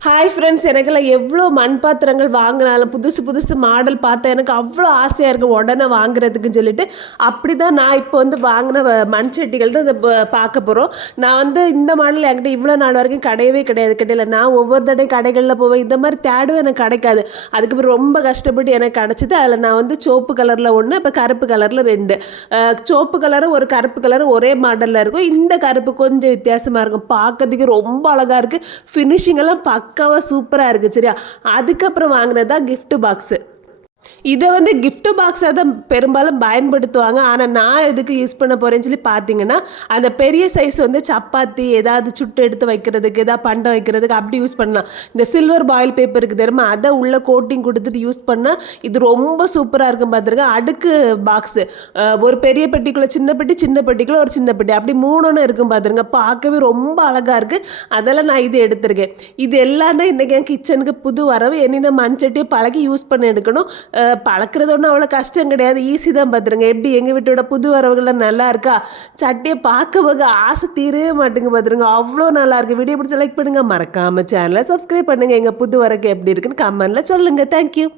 Hi friends எனக்கெல்லாம் எவ்வளோ மண் பாத்திரங்கள் வாங்கினாலும் புதுசு புதுசு மாடல் பார்த்தா எனக்கு அவ்வளோ ஆசையாக இருக்குது உடனே வாங்குறதுக்குன்னு சொல்லிட்டு. அப்படி தான் நான் இப்போ வந்து வாங்கின வ- மண் சட்டிகள் தான் இதை பார்க்க போகிறோம் நான் வந்து இந்த மாடல் என்கிட்ட இவ்வளோ நாள் வரைக்கும் கிடையவே கிடையாது கிடையில. நான் ஒவ்வொரு தடவை கடைகளில் போவேன். இந்த மாதிரி தேடும் எனக்கு கிடைக்காது. அதுக்கப்புறம் ரொம்ப கஷ்டப்பட்டு எனக்கு கிடச்சிது. அதில் நான் வந்து சோப்பு கலரில் ஒன்று அப்புறம் கருப்பு கலரில் ரெண்டு. சோப்பு கலரும் ஒரு கருப்பு கலரும் ஒரே மாடலில் இருக்கும். இந்த கருப்பு கொஞ்சம் வித்தியாசமாக இருக்கும். பார்க்கறதுக்கு ரொம்ப அழகாக இருக்குது ஃபினிஷிங்கெல்லாம் பார்க்க பக்காவாக சூப்பராக இருக்குது சரியா? அதுக்கப்புறம் வாங்கினது தான் கிஃப்ட் பாக்ஸு இதை வந்து கிஃப்ட் பாக்ஸாக தான் பெரும்பாலும் பயன்படுத்துவாங்க. ஆனால் நான் எதுக்கு யூஸ் பண்ண போகிறேன்னு சொல்லி பார்த்தீங்கன்னா அந்த பெரிய சைஸ் வந்து சப்பாத்தி ஏதாவது சுட்டு எடுத்து வைக்கிறதுக்கு ஏதாவது பண்டம் வைக்கிறதுக்கு அப்படி யூஸ் பண்ணலாம். இந்த சில்வர் பாயில் பேப்பருக்கு தெரியுமா? அதை உள்ள கோட்டிங் கொடுத்துட்டு யூஸ் பண்ணால் இது ரொம்ப சூப்பராக இருக்கும் பார்த்துருங்க அடுக்கு பாக்ஸு ஒரு பெரிய பெட்டிக்குள்ளே சின்ன பெட்டி சின்ன பெட்டிக்குள்ளே ஒரு சின்ன பெட்டி. அப்படி மூணுன்னு இருக்கும் பார்த்துருங்க பார்க்கவே ரொம்ப அழகாக இருக்குது அதெல்லாம் நான் இது எடுத்திருக்கேன். இது எல்லாம் தான் இன்றைக்கி என் கிச்சனுக்கு புது வரவு. இனி இந்த மண்சட்டியை பழகி யூஸ் பண்ணி எடுக்கணும். பழக்கிறது ஒன்றும் அவ்வளோ கஷ்டம் கிடையாது. ஈஸி தான் பார்த்துருங்க எப்படி எங்கள் வீட்டோட புது வரவுகள்லாம் நல்லா இருக்கா? சட்டியை பார்க்க போக ஆசை தீரவே மாட்டேங்க பார்த்துருங்க அவ்வளோ நல்லா இருக்குது வீடியோ பிடிச்சி லைக் பண்ணுங்கள் மறக்காமல் சேனலை சப்ஸ்கிரைப் பண்ணுங்கள் எங்கள் புது வரக்கு எப்படி இருக்குன்னு கமெண்டில் சொல்லுங்கள் தேங்க்யூ